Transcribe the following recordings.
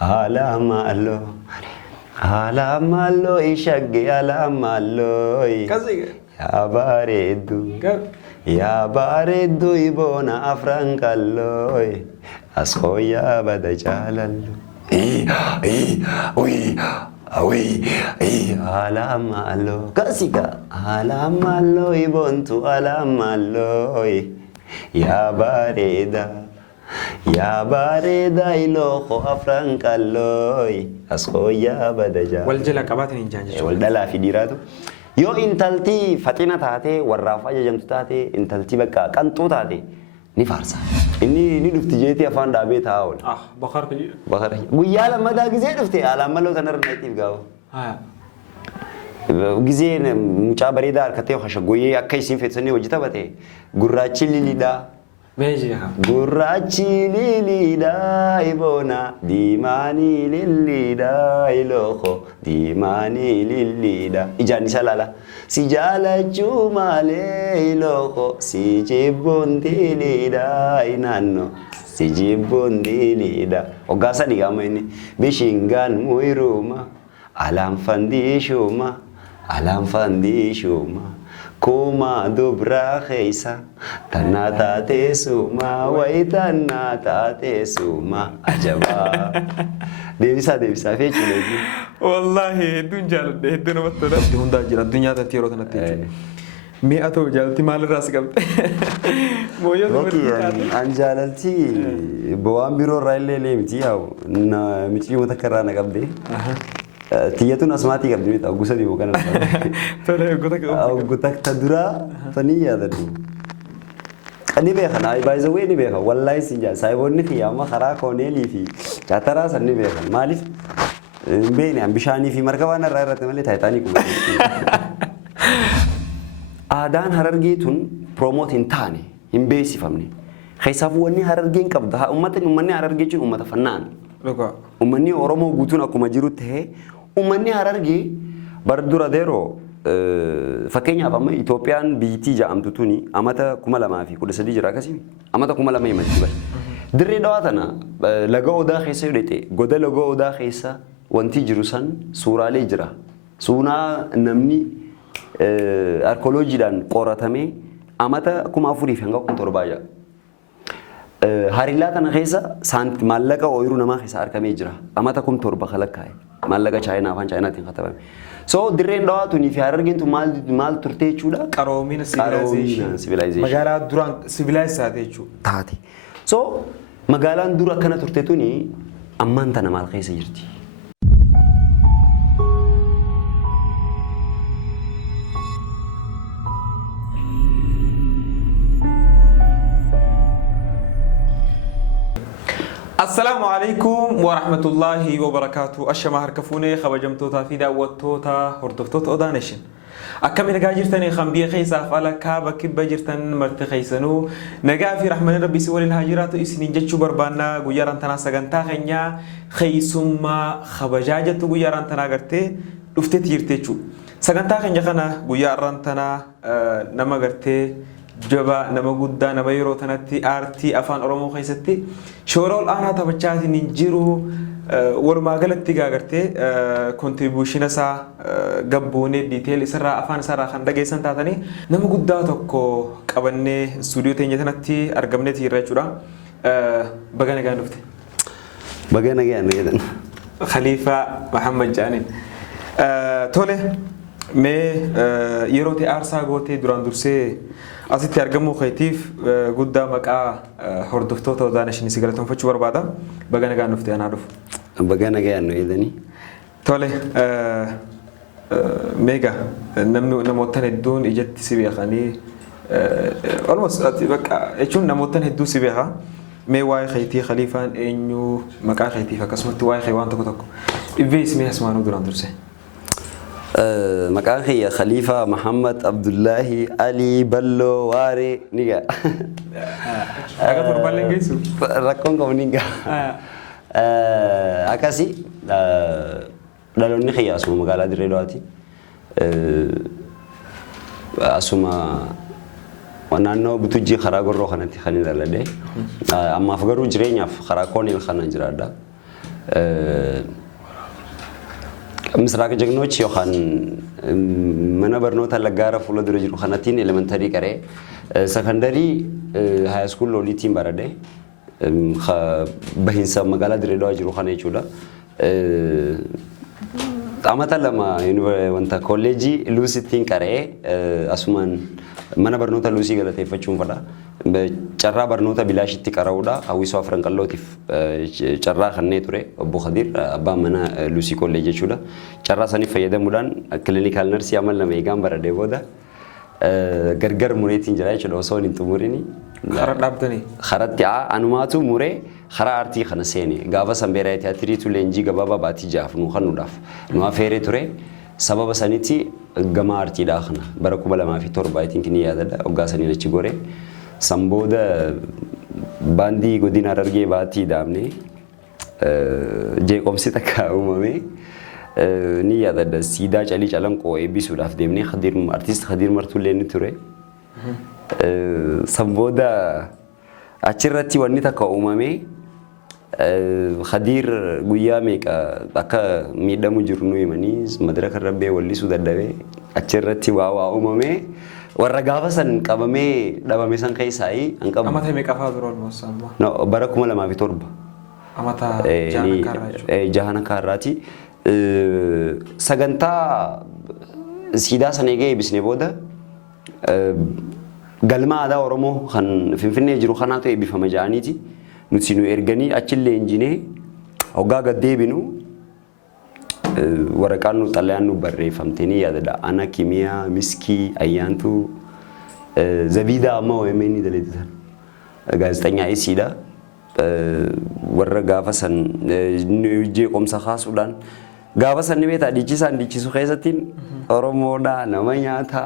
ala malo ishagge ala malo ya baredu ibona afrankallo askoya bada jalallo ala malo kasika ala malo ibontu ala malo ya bareda iloko afrankallo askoya bada jalallo والجلا كبات نينجان والدلا في ديراتو يو انتلتي فاتينا تاتي والرافع جمت تاتي انتلتي بقى كنتو تاتي نفارسا إني دفتي جيتي أفان دابي تاول بخار كجي ويا لما دا جزء دفتي على ملو تنر نايتي بقاو جزء مچا بريدار كتير خش قوي أكيد سين فتني وجتا بتي غراتشي ليدا غراتشي ليدا إبونا ديماني ليدا إلوخو ديماني ليدا إجاني سلالا سجالا جمالي إلوخو سجيبون ليدا إنانو سجيبون ليدا وقاسا نيجامو إني بشينغان مويروما ألام فندي شوما كوما دبرا خيسا تناتا تسوما ويتناتا تسوما عجبا ديبسا في چلوجي والله دون جال دون متنا دون داجل الدنيا تطيرو تنتي مي اتو جالتي مال راس قبط مويا انجالتي بوام بيرو رايل ليمتي او متي متكرر قبدي تياتون اسماتي قبل ميت اوغوسا دي وكان ترى اوغوتك تدرا فنيا ددو اني بيخنا اي باي ذا وي ني بيخ والله سنجا سايبون في ياما خرا كونيلي في چاترا سني بيخ مالف بيني ام بشاني في مركبانا رايرت ملي تايتانيك ادان هررجيتون بروموتين تاني ام بيسي فمني خيسافوني هررجين قبضها امتي هررجيتون امه فنان امني اورومو غوتون اكو ماجيروت هي امني هررجي بردورا ديرو فكينيا فما ايثيوبيان بيتي جامتوني امتا كوملا ما في كود سدي جرا كسي امتا كوملا ما يمتي بل دري دواتنا لغو دا خيسه يدتي غود لغو دا خيسه وانتي جروسن سورالي جرا سونا نمني اركولوجي دان قوراتمي امتا كوما فوري فنغا كونتورباجا هاريلا كان خيسا سانت مالكا اويرو نما خيسا اركمي جرا امتا كوم توربا خلكاي مالكا چاينا فان چاينا تين خطبا سو درين دواتوني في هررجنتو مال ترتي چودا قرومين سيفيلايزيشن مغالا دوران سيفيلايز ساتيچو تاتي سو مغالان دورا كنا ترتيتوني امانتا نمال خيسا جرتي السلام عليكم ورحمة الله وبركاته الشماهر كفوني خبجمتوتا في دعوتوتا هردفتوتا أودانيشن أكمل نجاجرتني خمبيه خيسا فعلا كابا كبا جرتن مرت خيسانو نجا في رحمن ربي سوال الهاجرات إسنين جتشو بربانا غياران تنا سجنتا خنيا خيسوما خبجاجة غياران تنا غرتي لفتت يرتيشو سجنتا خنيا خنا غياران تنا نما غرتي جبا نما غودا نما يرو تنتي ارتي افان اورومو خيستي شورول انا تبچاتي نينجيرو ورما غلطي غاغرتي كونتريبيوشن سا غبوني ديتيل سرا افان سرا خندغي سنتاتني نما غودا توكو قبني استوديو تنيتنتي ارغمني تيرچودا بغانا غانفت بغانا غان خليفه محمد جانين توله مي يروتي ارسا غوتي دوران درسي أصير ترجمه خيتيف قدامك هردفتوتا ودانشين سيجارتهم فتش بربادا بقنا قاعد نفتي أنا أعرف بقنا قاعد نيدني تولي ميجا نموتن الدون إجت سبيخ أني almost بقى إيشون نموتن الدون سبيخا مي واي خيتي خليفة إنه مكان خيتي فكسمت واي خيوان تكو إبيس مي اسمه دوران درسه مكان خي خليفة محمد عبد الله علي بلو واري نيجا أكاد تربالين جيسو ركون كم نيجا أكاسي دالوني خي أسمع مقالة دريلواتي أسمع ونانو بتوجي خراج الروح نتي خلينا لده أما فقرو جرينيا خراكوني الخنا جرادا ምስራቅ ጀግኖች ዮሐን መነበርኖታ ለጋራ ፉሎ ድረጅሩ ኸናቲን ኤሌመንተሪ ቀሬ ሰከንደሪ ሃይ ስኩል ሎሊቲን ባረደ በሂንሳ መጋላ ድሬዳዋ ጅሩ ኸና ይቹዳ አመታ ለማ ወንታ ኮሌጂ ሉሲቲን ቀሬ አሱማን መነበርኖታ ሉሲ ገለተ ይፈቹን ፈዳ ጨራ በርኖታ ቢላሽቲ ቀራውዳ አዊሶ አፍረንቀሎቲፍ ጨራ ኸኔ ቱሬ አቡ ኸዲር አባ መና ሉሲ ኮሌጅ ቹዳ ጨራ ሰኒ ፈየደሙዳን ክሊኒካል ነርስ ያመል ለመይጋን በረደ ቦዳ ገርገር ሙሬት እንጀራ ይችላል ወሶን እንጥሙሪኒ خردابتني خرطي انماتو موري خرا ارتي خنسيني غافا سمبيرا تياتريتو لنجي غبابا باتي جافنو خنو داف نو افيري توري سبب سنتي غما ارتي داخنا بركو بلا ما في تور بايتين كني يادا اوغاسني نچي غوري سمبودا باندي غودينا ررغي باتي دامني جي قومسي تكاومامي ني يادا سيدا چالي چالم كو ايبيسو داف ديمني خدير ارتيست خدير مرتو لين توري سمبودا أشرتي ونيتا كأمامي خدير قيامي كأكا ميدا مجرنوي منيز مدرك الربي واللي سودا دبي أشرتي واوا أمامي والرجافة سن كابامي دبامي سن كيساي أنكم أما تهمي كفاضر المسمى نو بركم ولا ما في تربة أما تا جانا كاراجو جانا كاراتي سجنتا سيدا سنيجي بسني بودا galma ada oromo kan finfinne jiru khanato e bifama jaaniti nutsinu ergani achille enjine oga gadebinu waraqanu talayanu barreeffamteni yaadada ana kimia miski ayantu zabida amma wemeni daletitan gaazexanya isida warra gafasan je qomsa khasudan gafasan nibeta dichisu khaysatin oromoda namanyata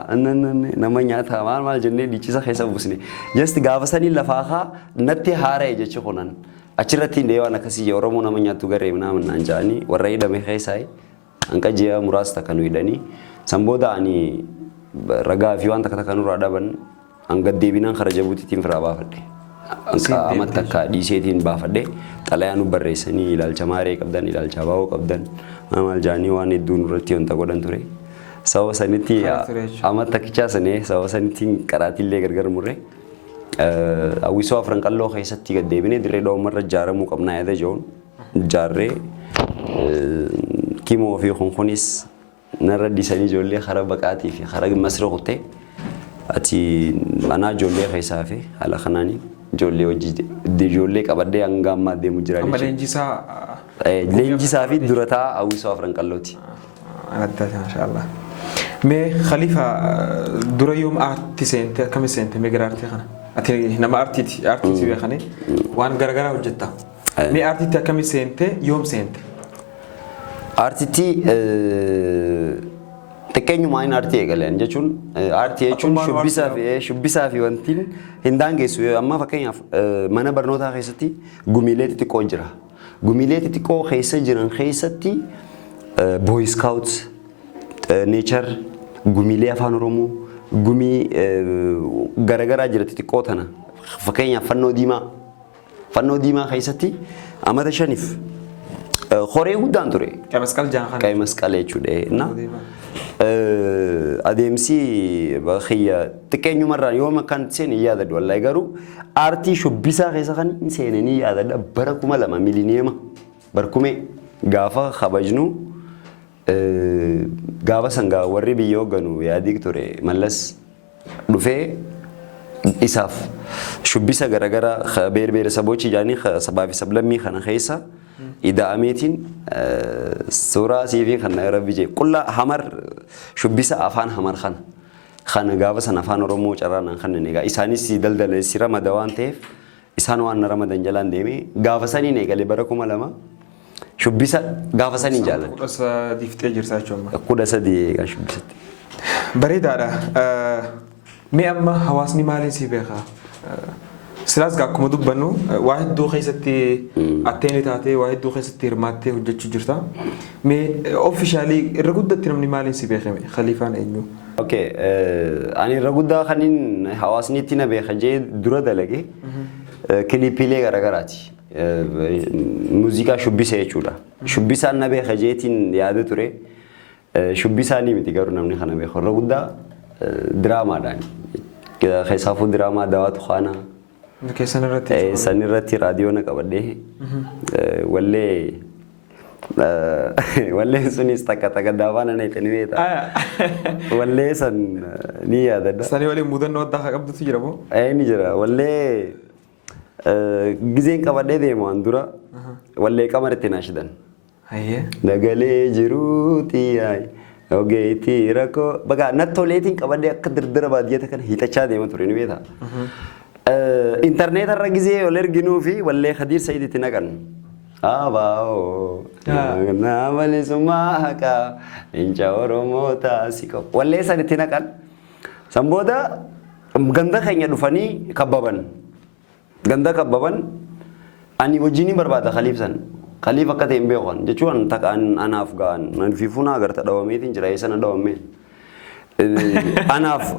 namanyata mal jenne dichisa khaysa busni just gafasani lafaha natti hare jechi khonan achirati ndewa nakasi oromo namanyatu gare namna anjani warayda me khaysai anka jiya murasta kanu idani samboda ani raga fi wanta kata kanu radaban anga debinan kharajabuti tim fraba fadde anka amataka disetin ba fadde talayanu barresani ilal chamare qabdan ilal chabawo qabdan amal jani wani dunurati onta godan ture sawa saniti amata kichasane sawa saniti karatille gargar murre awiso afranqallo khaysatti gadebine diredo marra jaramu qabna yada jon jarre kimo fi khonkhonis naradi sani jolle kharabaqati fi kharag masruqte ati ana jolle khaysafi ala khanani jolle wajji de jolle qabade angama de mujrani amma lenjisa fi durata awiso afranqalloti أنت ما شاء الله. مي خليفة درا يوم أرتي سنت كم سنت مي قرأتي خنا. أتي نما أرتي تبي خني وان قرقرة وجدتها. مي أرتي كم سنت يوم سنت. أرتي تكيني ماين أرتي قالين جاتون أرتي جاتون شو بيسا في وانتين هندانجي سوي أما فكين منا برنوتا خيستي قميلات تكوجرا قميلات تكو خيسة جران خيستي boy scouts nature gumile afan oromo gumi garagara jirati tikotana fakenya fanno dima khaysati amada shanif khore gudan ture kay maskal echude na ademsi bakhiya tikenyu marra yoma kan sen yada wallahi garu arti shubisa khaysa kan seneni yada barakuma lama milinema barkume gafa khabajnu gaafa sanga warri biyyo ganu yaadik ture mallas dhufe isaaf shubbisa garagara beer sabochi jaani sabafi sablammi khana khaysa ida ametin sura sivi khana rabbi je kulla hamar shubbisa afan hamar khana gaafa san afan oromo charana khana nega isani si daldal sira madawan tef isan wan ramadan jalan demi gaafa sani negale barakuma lama شبيسة قافة نيجالا. كودسا ديفتي جرسا شوما. كودسا دي كان شبيسة. بريد على مي أما حواسني مالين سيبها. سلاس كم دوب بنو واحد دو خيستي أتيني تاتي واحد دو خيستي رماتي وجت جرسا. مي أوفيشالي الرجودة ترمني مالين سيبها خليفان إنه. أوكي أنا الرجودة خلين حواسني تينا بخجي درا دلقي كلي بيلي غرغراتي. muuziqaa shubbisee jechuudha. Shubbisaan na beeka jeetiin yaada ture. Shubbisaanii miti garuu namni kana beeku irra guddaa diraamaadhaan. Keessaafuu diraamaa daawwatu faana. San irratti raadiyoona qabadhee wallee sunis takka daawwana na ittiin beeta. Wallee san ni yaadadha. Sanii waliin mudannoo addaa qabdutu jira moo? Ni jira. Wallee gizeen qabadhee deemu waan dura wallee qamaritti naashidan. Nagalee jiruuti ogeetii rakkoo baga nattoleetiin qabadhee akka dirdira baadiyyaa kana hiixachaa deema ture ni beeta. Interneetarra gizee ol erginuu fi wallee Khadiir Sa'iditti naqan. Abaa'oo naamalisummaa haqaa inca Oromoo taasiko wallee sanitti naqan. San booda ganda keenya dhufanii kabbaban. Ganda kabbaban ani wajjin barbaada Khaliifsan. Khaliif akka ta'e hin beekan jechuun takkaan anaaf ga'an fiifuna agarta dhawameetiin jira eessana dhawamee. Anaaf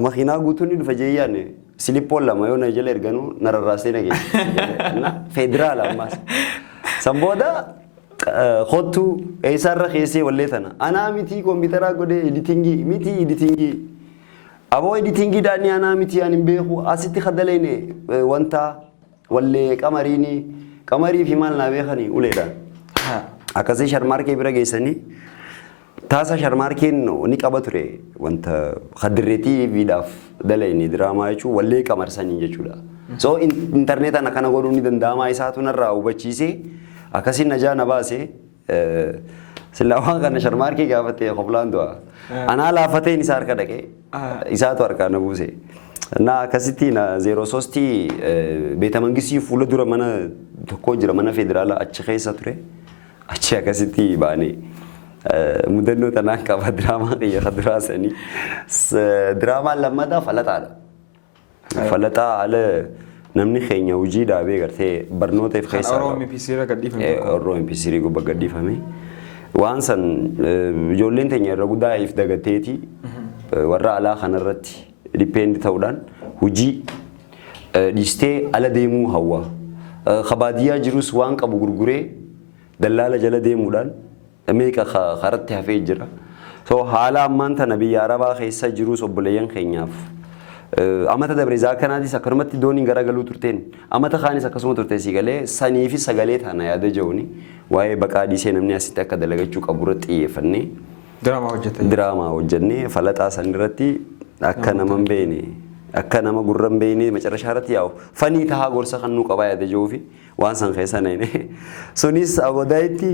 makiinaa guutuun ni dhufa jeeyyaane. Silippoon lama yoo na jala erganuu nararraasee na geesse. Federaal ammas. San booda kottu eessaarra keessee wallee tana. Anaa miti kompiitaraa godhee editingii miti editingii. Aboo editingii daanii anaa miti ani hin beeku asitti kadaleene wanta wallee qamarii fi maal naa beekanii uleedhaan. Akkasii sharmaarkee bira geessanii taasa sharmaarkeen ni qaba ture wanta Khadirreetii viidhaaf dalayni diraamaa jechuun wallee qamarsanii jechuudha. So interneetaan akkana godhuu ni danda'ama isaatu narraa hubachiisee akkasiin najaa na baasee silla waan kana sharmaarkee gaafattee qoflaan du'a. Anaa laafateen isaa harka dhaqee isaatu harkaa na buuse. Na akkasitti na 03 beeta mangisii fuula dura mana tokko jira mana federaalaa achi keessa ture. Achi akkasitti baanee mudannoo tanaan qaba diraamaa qiyya kaduraasanii. Diraamaan lammataa falataadha. Falataa ala namni keenya hojii dhaabee gartee barnoota if keessaa. Oromoo MPC'ra gadhiifame. Oromoo MPC'ri gubba gadhiifame. Waan san ijoolleen teenya irra guddaa if dagatteeti warra alaa kanarratti dipendi ta'uudhaan hojii dhiistee ala deemuu hawwa. Kabaadiyyaa jirus waan qabu gurguree dallaala jala deemuudhaan meeqa karatti hafee jira. So haala ammaan tana biyya Arabaa keessa jirus obboleeyyan keenyaaf amata dabre zaakanaadis akkanumatti dooniin garagaluu turteen amata kaanis akkasuma turtee si galee sanii fi sagalee tana yaada ja'uuni waa'ee baqaa dhiisee namni asitti akka dalagachuu qabu irratti xiyyeeffannee diraamaa hojjennee falaxaa san irratti akka nama hin beekne akka nama gurra hin beekne macarashaa irratti yaa'u fanii tahaa gorsa kan nuu qabaa yaada ja'uu fi waan san keessa nayne sunis agodaayitti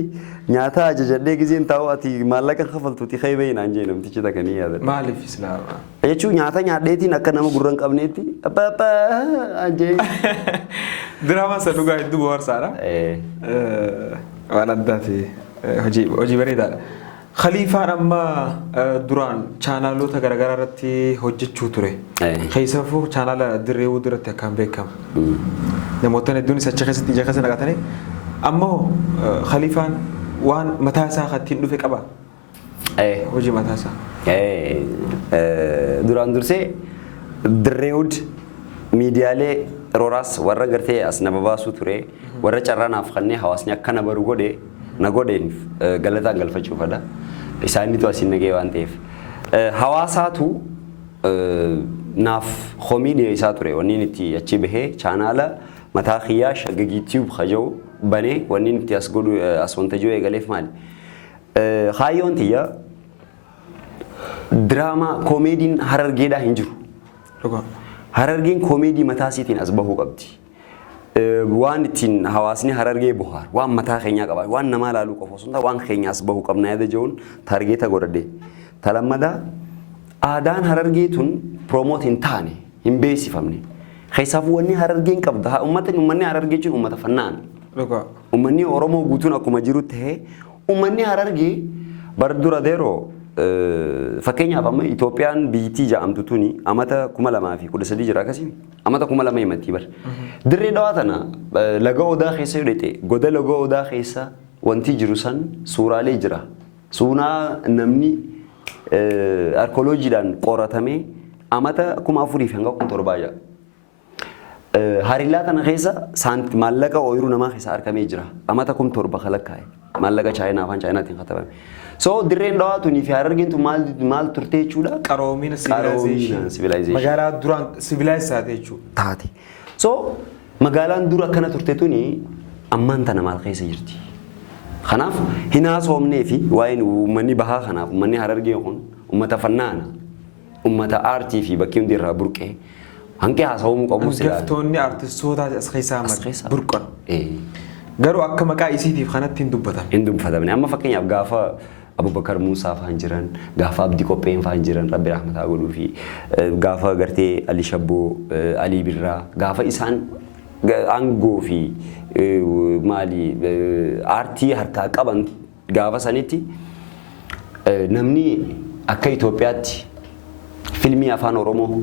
nyaata ajajadhee gizeen taa'u ati maallaqa kafaltuuti kee beeynaan jee namtichi takanii yaada. Maaliif islaama? Jechuun nyaata nyaadheetiin akka nama gurra hin qabneetti abbaa ajee. Diraamaan san dhugaa hedduu bohaarsaadha. Waan addaati hojii bareedaadha. Khaliifaan amma duraan chaanaalota garaagaraa irratti hojjechuu ture. Keessafuu chaanaala dirree wudii irratti akkaan beekamu. Namoota hedduunis achi keessatti ija keessa naqatanii ammoo Khaliifaan waan mataa isaa ittiin dhufe qaba. Hojii mataa isaa. Duraan dursee dirree wudii miidiyaalee rooraas warra gartee as nama baasuu ture warra carraanaaf kanneen hawaasni akka na baru godhe na godheen galataan galfachuufadha. Isaaniitu asiin nagee waan ta'eef. Hawaasaatu naaf komii dhiyeessaa ture wanni itti achi bahee chaanaala mataa kiyyaa shaggagiitiif haja'u banee wanni itti as godhu as wanta jiru eegaleef maali? Kaayyoon tiyya diraamaa koomeediin harargeedhaa hin jiru. Harargeen koomeedii mataa isiitiin as bahuu qabdi. Waan ittiin hawaasni harargee bohaar waan mataa keenyaa qaba waan nama laaluu qofa osoo hin taane waan keenyaas bahuu qabna yaada jechuun taargeeta godhadhe. Talammadaa aadaan harargee tun piroomoot hin taane hin beeksifamne. Keessaafuu wanni harargeen qabda uummanni harargee jechuun uummata fannaan. Uummanni Oromoo guutuun akkuma jiru ta'ee uummanni harargee bara dura deeroo fakkeenyaaf amma Itoophiyaan biyyittii ja'amtu tuni amata 2013 jira akkasii amata 2000 himatti bar. Dirree dhawaa tana laga odaa keessa hidhate goda laga odaa keessa wanti jiru san suuraalee jira. Suunaa namni arkeoloojiidhaan qoratamee amata 4000 hanga 1700 jira. Harillaa kana keessa maallaqa ooyiruu namaa keessa argamee jira. Amata kum torba kalakkaa'e. Maallaqa Chaayinaa afaan Chaayinaatiin katabame. So dirreen dhawaa tunii fi Harargeentu maal turte jechuudha? Qaroomina civilization. Magaalaa duraan civilized jechuudha. Taate. So magaalaan dura akkana turte tunii ammaan tana maal keessa jirti? Kanaaf hinaasoomnee fi waa'een uummanni bahaa kanaaf uummanni Harargee kun uummata fannaana, uummata aartii fi bakki hundi irraa burqee hanqee haasawuu qabu sila. Hangaftoonni aartistoota as keessaa burqan. Garuu akka maqaa isiitiif kanatti hin dubbatan. Hin dubbatamne. Amma fakkeenyaaf gaafa Abubakar Muusaa fa'aan jiran, gaafa Abdii Qopheen fa'aan jiran Rabbi rahmataa godhuu fi gaafa gartee Ali Shabboo, Ali Birraa, gaafa isaan aangoo fi maali aartii harkaa qaban gaafa sanitti namni akka Itoophiyaatti filmii afaan Oromoo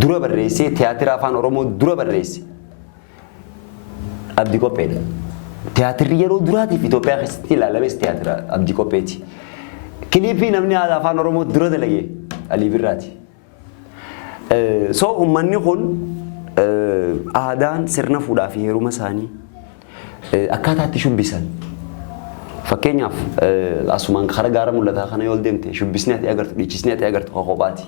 dura barreessee tiyaatira afaan Oromoo dura barreesse Abdii Qopheedha. Tiyaatirri yeroo duraatiif Itoophiyaa keessatti ilaalames tiyaatira Abdii Qopheeti. Kiliipii namni afaan Oromoo dura dalage Alii Birraati. So uummanni kun aadaan sirna fuudhaa fi heeruma isaanii akkaataa itti shubbisan. Fakkeenyaaf asumaan karaa gaara mul'ataa kana yoo deemte shubbisni ati agartu dhiichisni ati agartu kophaati.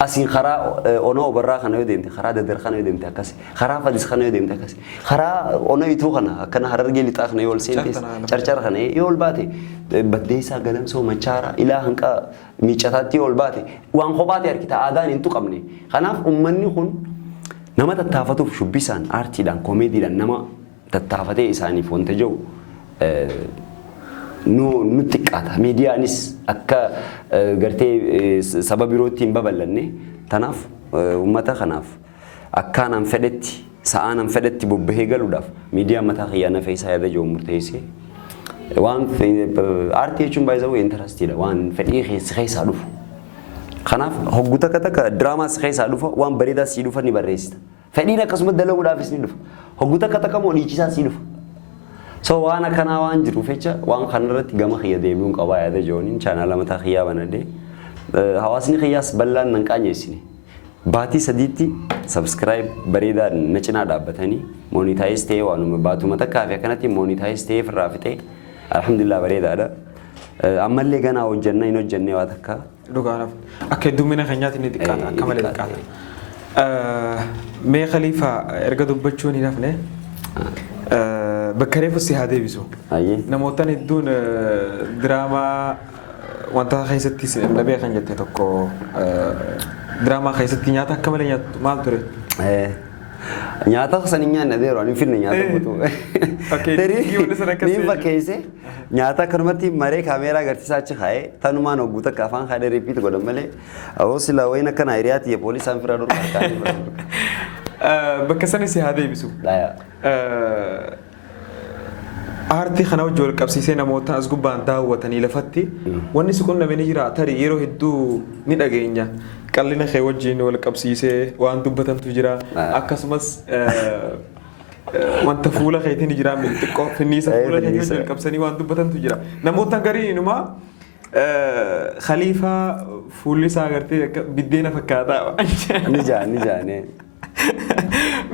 Asiin karaa ona obarraa kana yoo deemte karaa dadar kana yoo deemte akkasi karaa fadis kana yoo deemte akkasi karaa ona ituu kana akkana Harargee lixaa kana yoo ol seente carcara kana yoo ol baate baddeessaa galamsoo machaara ilaa hanqa miiccataatti yoo ol baate waan kophaati harkita aadaan hin tuqamne. Kanaaf uummanni kun nama tattaafatuuf shubbisaan aartiidhaan koomeediidhaan nama tattaafatee isaaniif wanta jiru nutti xiqqaata. Miidiyaanis akka gartee saba birootti hin babal'anne tanaaf uummata kanaaf akkaanaan fedhetti sa'aanaan fedhetti bobbahee galuudhaaf miidiyaan mataa xiyyaana fe'isaa yaada jiru murteessee waan aartii jechuun baay'ee intarastiidha waan fedhii keessaa dhufu. Kanaaf hoggu takka diraamaas keessaa dhufa waan bareedaas sii dhufa ni barreessita. Fedhiin akkasuma dalaguudhaafis ni dhufa. Hoggu takka moo dhiichisaas sii dhufa. So waan akkanaa waan jiruuf jecha waan kanarratti gama xiyya deebi'uun qabaa yaada jiruun chaanaala mataa xiyyaa banadee hawaasni xiyyaas bal'aan nan qaanyeessine. Baatii sadiitti subscribe bareedaa na cinaa dhaabbatanii monitaayiz ta'ee waanuma baatuma takkaa fi akkanatti monitaayiz ta'ee firraa fixee alhamdulillah bareedaadha. Ammallee ganaa hojjannaa hin hojjannee waa takka. Dhugaadhaaf akka heddumina keenyaatti ni xiqqaata akka malee xiqqaata. Mee Khaliifaa erga dubbachuun hin hafne bakka reefu si haa deebisu. Namoota hedduun diraamaa wanta keessatti na beekan jette tokko diraamaa keessatti nyaata akka malee nyaattu maal ture? Nyaata san hin nyaanne deeru ani finne nyaata butu. Ni fakkeesse nyaata akkanumatti maree kaameeraa agarsiisaa achi kaa'ee tanumaan hogguu takka afaan kaadhee riipiit godhan malee awoo silaa wayin akkana hiriyaatti poolisaan fira dura harkaan. Bakka sani si haa deebisu. Aartii kana wajjin wal qabsiisee namoota as gubbaan daawwatanii lafatti wanni si qunname ni jira tarii yeroo hedduu ni dhageenya. Qallina kee wajjin wal qabsiisee waan dubbatantu jira akkasumas wanta fuula keetiin jira xiqqoo finniisa fuula keetiin wajjin qabsanii waan dubbatantu jira. Namoota garii inumaa Khaliifaa fuulli isaa agartee biddeena fakkaataa. Ni jaane.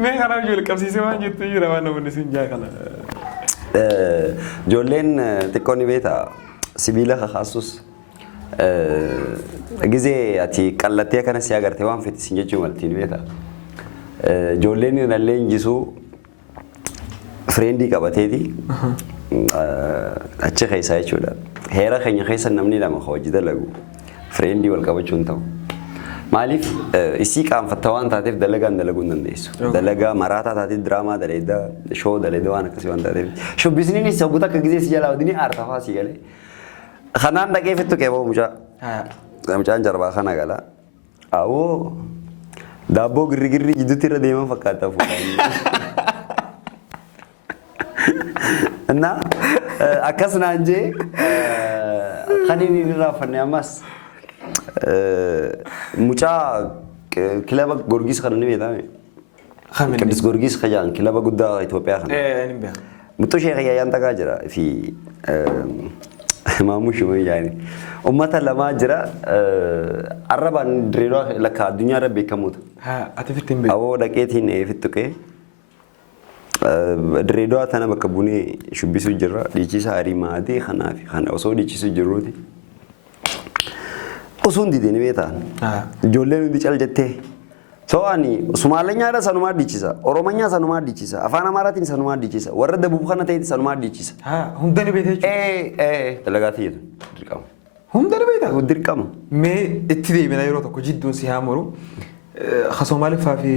Mee kana wajjin wal qabsiisee waan jettu jira waan namoonni siin jaa kana. Ijoolleen xiqqoon ni beektaa sibiila kakaasus gizee ati qallattee akkana si agartee waan fettisin jechuun waltiin beektaa. Ijoolleen inallee injisuu fireendii qabateeti achi keessaa jechuudha. Heera keenya keessa namni lama hojii dalagu fireendii wal qabachuun ta'u. Maaliif isii qaanfatta waan taateef dalagaan dalaguu hin dandeessu. Dalagaa maraataa taateef diraamaa daleedda shoo daleedda waan akkasii waan taateef. Shubbisniinis hogguu takka gizee si jalaa wadini aartafaa si galee. Kanaan dhaqee fittu qeeboo mucaa. Mucaan jarbaa kana gala. Awoo daabboo girrigirri jidduutti irra deeman fakkaata fuudhanii. Innaa akkas naan jee kan inni irraa fannee ammas. Mucaa kilaba Gorgis kan ni beekame. Qidus Gorgis kajaan kilaba guddaa Itoophiyaa kana. Ni beekama. Mutu ishee xiyyaayaan tagaa jira fi maamush yani ummata lama jira arraban Dirreedawaa lakka addunyaa irra beekamuudha. Ati fittiin beeku. Awoo dhaqeetiin fittuqee Dirreedawaa tana bakka bunee shubbisuu jirra dhiichisa hariimaatee kanaafi kana osoo dhiichisuu jirruuti. Usuun dideen beetaan ijoolleen hundi cal jettee so'ani Sumaaleenyaadha sanumaa dhiichisa Oromonyaa sanumaa dhiichisa Afaan Amaaraatiin sanumaa dhiichisa warra Dabub kana ta'etti sanumaa dhiichisa. Hundani beekte jechuudha. Dalagaatii dirqama. Hundani beekta. Dirqama. Mee itti deebina yeroo tokko jidduun si haamuru Somaaliffaa fi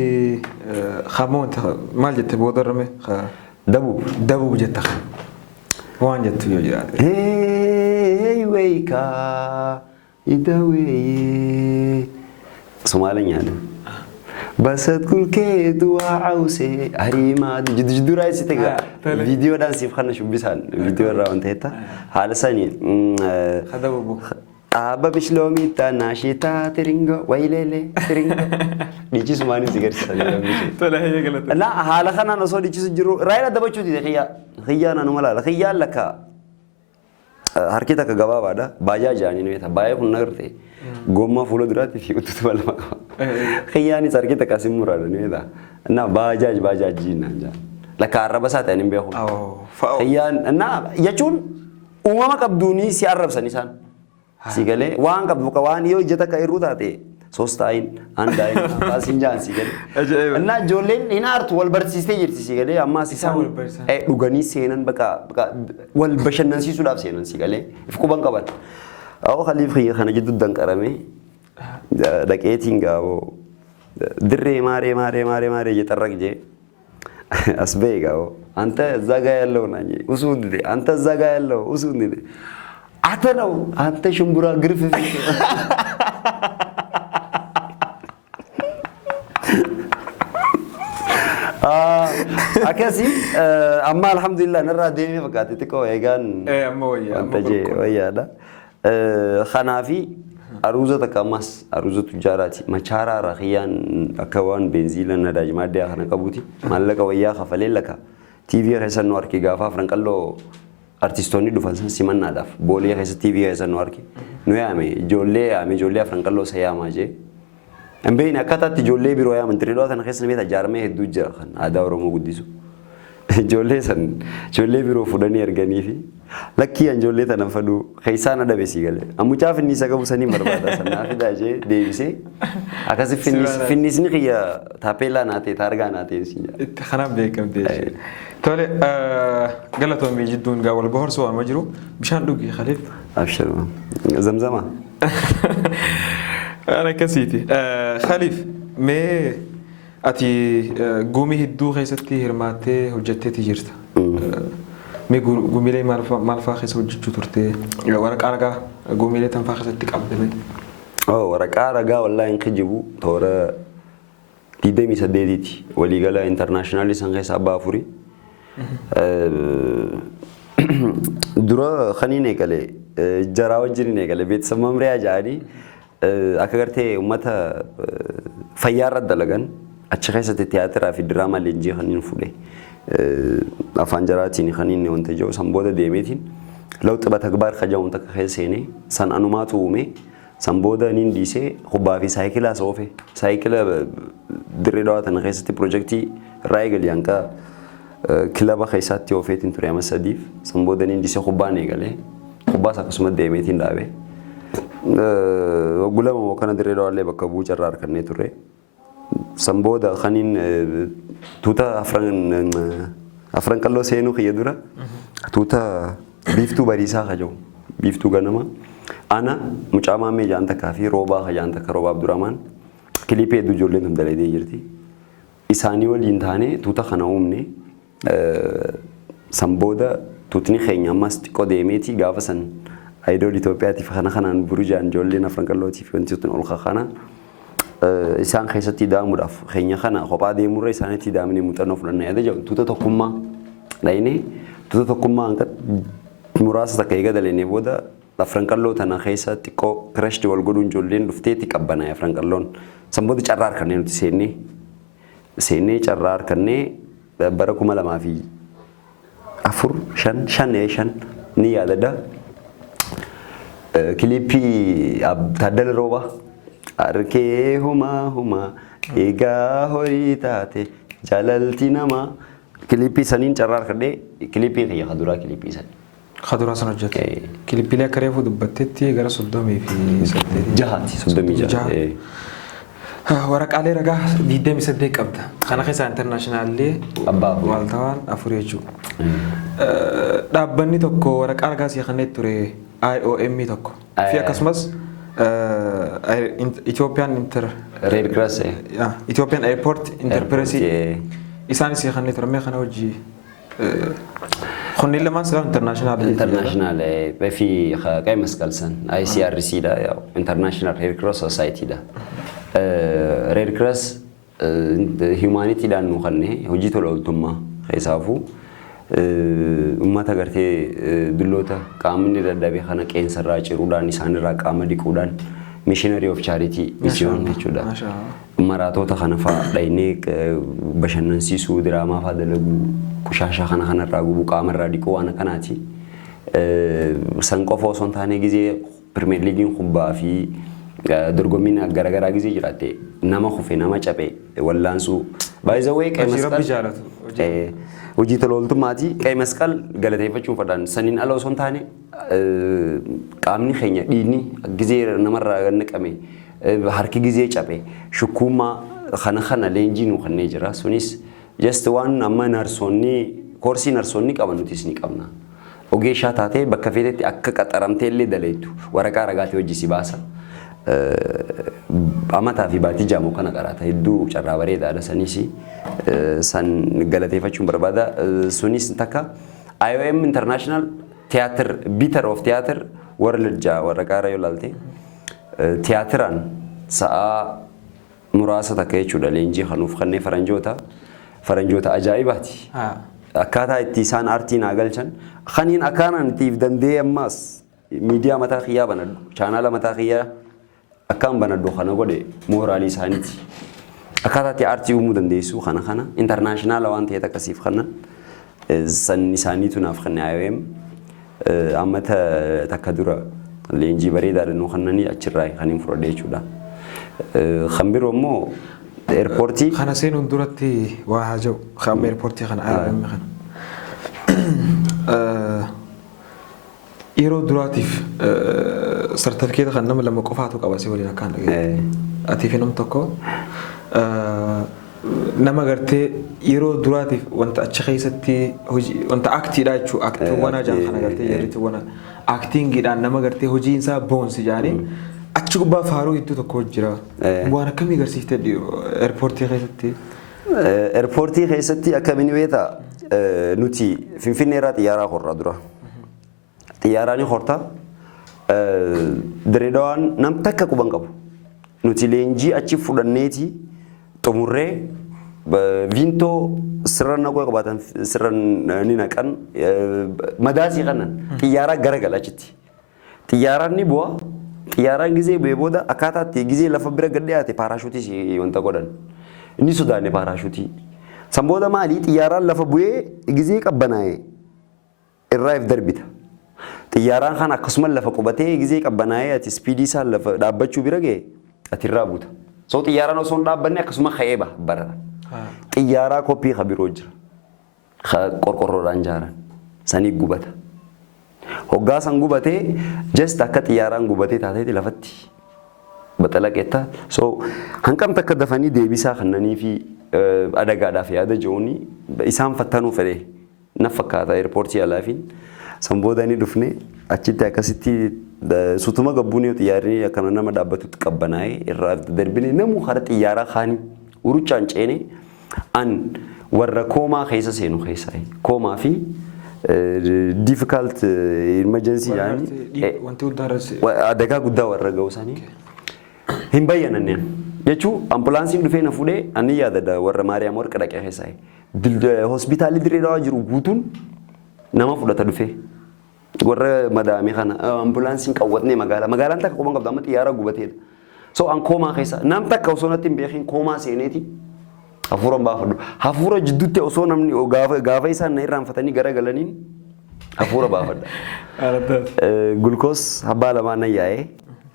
Hamoon maal jette boodarrame Dabub jetta waan jettu yoo jiraate. Hey weeka idawee Somaaleenyaadha. Basat kulkee du'a awse harimaa jiddu raayisi tega video dhaan siif kana shubbisaan video irraa waan ta'eetta haala sanii Dabubu. Abba bishloomii taanaa shiitaa tiringa wayileele tiringa dhiichisu maaniif si garsiisa. Tola hee galata. Na haala kanaan osoo dhiichisu jiru raayila dabachuuti xiyyaa naanuma laala xiyyaan lakka harki takka gabaabaadha baajaajaan ni beekta baay'ee kun nagarte gommaa fuula duraatti fi uttutu balma qaba. Xiyyaanis harki takka si muraadha ni beekta na baajaajii naan jaan lakka arraba isaa ta'an hin beeku. Xiyyaan na jechuun uumama qabduuni si arrabsan isaan. Sigale waan qabdu waan yoo ija takka irruu taate soostaayin handaayin abbaasin jaan sigale. Innaa ijoolleen hin aartu wal barsiistee jirti sigale ammaas isaan dhuganii seenan bakka wal bashannansiisuudhaaf seenan sigale if quban qaban. Awwa khaliif khiyya kana jiddu danqarame dhaqeetiin gaaboo dirree maaree jetarraq jee as ba'e gaaboo anta zagaa yallaw naanye usuun dide anta zagaa yallaw usuun dide. Ata ነው አንተ ሽምቡራ ግርፍ akasi amma alhamdulillah narra deemee fakkaate xiqqoo eegaan amma wayyaa wanta jee wayyaadha kanaafi aruuza takka ammas aruuza tujjaaraati machaaraarra xiyyaan akka waan benziila nadaaj maaddee kana qabuuti maallaqa wayyaa kafalee lakka TV keessan nu arki gaafa afran qalloo artistoonni dhufan san simannaadhaaf boolee keessa TV keessan nu arki nu yaame ijoollee afran qalloo isa yaamaa jee Ambeen akkataatti ijoollee biroo yaaman Dirreedawaa kana keessa nameeta jaarmee hedduu jira kan aadaa Oromoo guddisu. Ijoollee biroo fudhanii erganii fi lakkii ijoollee tana faduu keessaan adabe si galee. Ammucaa finniisa qabu sanii barbaada sanaa fidaa jee deebisee akkasi finniisni kiyya taapeellaa naatee taargaa naatee si jaa. Itti kanaan beekamtee. Tole galatoomii jidduun gaa wal bohorsu waan jiru bishaan dhugii Khaliif. Abshiruma zamzama. أنا كسيتي خليف ما أتي قومي هدو خيستي هرماتي وجدتي تجرت ما قومي لي مالفا خيس وجدتو ترتي ورق أرقا قومي لي تنفا خيستك أبدا ورق أرقا والله إنخجبو تورا تيدمي سديدتي ولي قالا انترناشنالي سنغيس أبا فوري درا خنيني قالي جراوة جريني قالي بيت سمام ريا جاري akka gartee uummata fayyaarra dalagan achi keessatti tiyaatiraa fi diraamaa leenjii kaniin fuudhe afaan jaraatiin kaniin wanta jiru san booda deemeetiin lawxi batagbaar kajaa'uun takka keessa seenee san anumaatu uume san booda niin dhiisee kubbaa fi saayikilaa soofe saayikila Dirreedawaa tana keessatti piroojeektii irraa eegalee hanqa kilaba keessaatti oofeetiin ture amma sadiif san booda niin dhiisee kubbaan eegalee kubbaas akkasuma deemeetiin dhaabee. Gulama wakana Dirreedawaa illee bakka bu'u carraa harkannee turre. San booda kaniin tuuta afran qalloo seenuu kiyya dura tuuta biiftuu bariisaa kajaa'u biiftuu ganama. Ana mucaa maammee jaan takkaa fi roobaa kajaan takka rooba Abdurrahmaan kilipii hedduu ijoolleen tun dalaydee jirti. Isaanii waliin taane tuuta kana uumne san booda tuutni keenya ammas xiqqoo deemeeti gaafa san Idol Itoophiyaatiif kana kanaan burujaan ijoolleen afran qallootiif wanti sun ol kakana isaan keessatti daamuudhaaf keenya kana kophaa deemurra isaanitti daamnee muuxannoo fudhannaa yaada jedhu tuuta tokkummaa dhaynee tuuta tokkummaa hanqa muraasa takka eega daleenee booda afran qalloo tana keessa xiqqoo kirashti wal godhuun ijoolleen dhufteetti qabbanaa afran qalloon san booda carraa harkannee nuti seennee carraa harkannee bara 2004 5 ni yaadadha. Kilipii Taaddala Roobaa harkee humaa egaa horii taate jaalalti namaa kilipii saniin carraa harkadhee kilipii kiyya kaduraa kilipii sanii. Kaduraa sana hojjete. Kilipiilee akka reefu dubbattetti gara 36. Waraqaalee ragaa 28 qabda. Kana keessaa intarnaashinaalilee waaltawaan 4 jechuudha. Dhaabbanni tokko waraqaa ragaa siya kanneen ture IOM tokko. Fi akkasumas Ethiopian Red Cross. Ethiopian Airport Enterprise. Isaan siya kanneen ture mee kana hojii. خلني لما نسلم international في قاي مسكال سن ICRC دا international Red Cross Society دا Red Cross humanity دا إنه خلني هجيت ولا تما خيسافو ما تقدرتي دلوتا كامل ردابي خنا كين سراج رودان نسان راك آمدي كودان missionary of charity mission jechuudha. Maraatoota kana fa'aa dhaynee bashannansiisuu diraamaa fa'aa dalagu kushaashaa kana irraa gubuu qaamarraa dhiquu waan kanaati. San qofa osoo hin taane gizee Premier Leaguein kubbaa fi dorgommiin garaagaraa gizee jiraatte nama kufe nama caphee wallaansuu by the way hojii tola ooltummaati qe'ee masqal galateeffachuun fadhaan saniin ala osoo hin taane qaamni keenya dhiigni gizee namarraa naqame harki gizee caphee shukkuumaa kana leenjii nu kannee jira sunis just waan amma narsoonni koorsii narsoonni qaban nutis ni qabna ogeessaa taatee bakka feetetti akka qaxaramtee illee daleettu waraqaa ragaatee hojii si baasa amataa fi baatii jaamoo kana qaraata hedduu carraa bareedaadha sanis san galateeffachuun barbaada sunis takka IOM International Theatre Bitter of Theatre World ja waraqaa yoo laalte tiyaatiraan sa'a muraasa takka jechuudha leenjii kanuuf kanneen faranjoota ajaa'ibaati akkaataa itti isaan aartii naa galchan kaniin akkanaan ittiif dandee ammaas miidiyaa mataa kiyyaa banadhu chaanaala mataa kiyyaa akkaan banadhu kana godhe mooraalii isaaniiti akkaataa itti aartii uumuu dandeessu kana internaashinaala waan ta'eet akkasiif kannan san isaaniitu naaf kanne IOM ammata takka dura leenjii bareedaadha nu kannanii achirraa kaniin fudhadhe jechuudha. Kan biroo immoo eerpoortii. Kana seenuun duratti waa haa jiru kan eerpoortii kana IOM kana. Yeroo duraatiif sartifikeeta kan nama lama qofaatu qaba si waliin akkaan dhageesse. Ati fi nam tokko nama gartee yeroo duraatiif wanta achi keessatti wanta aktiidha jechuudha aktiiwwan ajaan kana gartee yeroo aktiingiidhaan nama gartee hojiin isaa boonsi jaanii achi gubbaa faaruu hedduu tokko jira. Waan akkamii agarsiiftee eerpoortii keessatti? Eerpoortii keessatti akkamiin beektaa nuti Finfinneerraa xiyyaaraa horraa dura. Xiyyaaraan hortaa Direedawaan nam takka quban qabu. Nuti leenjii achi fudhanneeti xumurree viintoo sirran naquu qabaatan sirran ni naqan madaasii qanan xiyyaaraa garagala achitti. Xiyyaaraan ni bu'a. Xiyyaaraan gizee bu'ee booda akkaataatti gizee lafa bira gad dhiyaate paaraashuutii wanta godhan. Inni sodaanne paaraashuutii. San booda maali xiyyaaraan lafa bu'ee gizee qabbanaa'e irraa if darbita. Xiyyaaraan kan akkasuma lafa qubatee gizee qabbanaa'ee ati ispiidii isaa lafa dhaabbachuu bira ga'e ati irraa buuta. So xiyyaaraan osoo hin dhaabbanne akkasuma ka'ee baha barara. Xiyyaaraa koppii kabiroo jira. Qorqorroodhaan ijaaran sanii gubata. Hoggaa san gubatee just akka xiyyaaraan gubatee taateeti lafatti baxalaqeetta. So hanqamta akka dafanii deebisaa kannanii fi adagaadhaaf yaada jiruuni isaan fattanuu fedhe na fakkaata eerpoortii alaafiin. San booda ni dhufne achitti akkasitti sutuma gabbuun xiyyaarri akkana nama dhaabbatutti qabbanaa'ee irraa darbine namu hara xiyyaaraa kaanii uruchaan ceene an warra koomaa keessa seenu keessaa koomaa fi difficult emergency yaani adagaa guddaa warra ga'u isaanii hin bayyananneen jechuun ambulaansiin dhufee na fuudhee ani yaadada warra maariyaam warqa dhaqee keessaa hospitaalli Direedawaa jiru guutuun nama fudhata dhufee warra madaamii kana ambulaansiin qawwatnee magaalaan takka quban qabdu amma xiyyaara gubateedha. So an koomaa keessa nam takka osoo natti hin beekin koomaa seeneeti hafuura baafadhu. Hafuura jidduutti osoo namni gaafa isaan na irraanfatanii gara galaniin hafuura baafadha. Gulkoos abbaa lamaan ayyaa'ee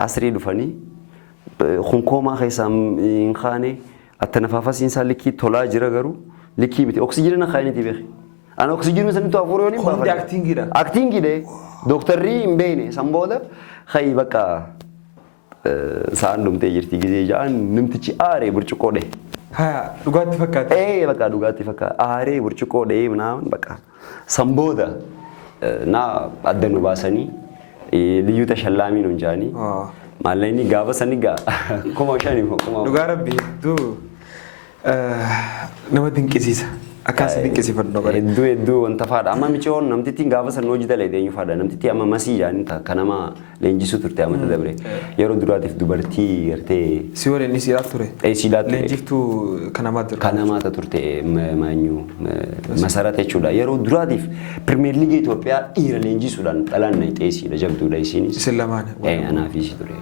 asrii dhufanii kunkoomaa keessaa hin kaane atta nafaafasiinsaa likkii tolaa jira garuu likkii miti oksijiina kaayiniiti beeki. Ana oksijiinii sanitti hafuura yooniin baafadha. Hundi aktiingiidha. Aktiingiidha. Dooktarrii hin beekne san booda kayi bakka sa'aan dhumtee jirti gizee ja'an namtichi aaree burcuqqoo dhee. Haa dhugaatti fakkaata. Bakka dhugaatti fakkaata. Aaree burcuqqoo dhee naaman bakka san booda naa adda nu baasanii liyyuu tashallaamii nuun jaanii. Maallayni gaafa sani gaa kuma shanii kuma. Dhugaa rabbi hedduu nama dinqisiisa. Akkas dinqisiifannoo bare. Hedduu wanta faadha. Amma micoon namtittiin gaafa san hojii dalee eenyu faadha. Namtittii amma masii jaanii kan nama leenjisuu turte amata dabre. Yeroo duraatiif dubartii gartee. Si waliin siidhaaf ture. Siidhaaf ture. Leenjiftuu kanamaa ture. Kanamaata turte maanyuu masarata jechuudha. Yeroo duraatiif Pirimeer Liigii Itoophiyaa dhiira leenjisuudhaan dhalaan na xeesiidha jabduudha isiinis. Isin lamaan. Anaa fi isi ture.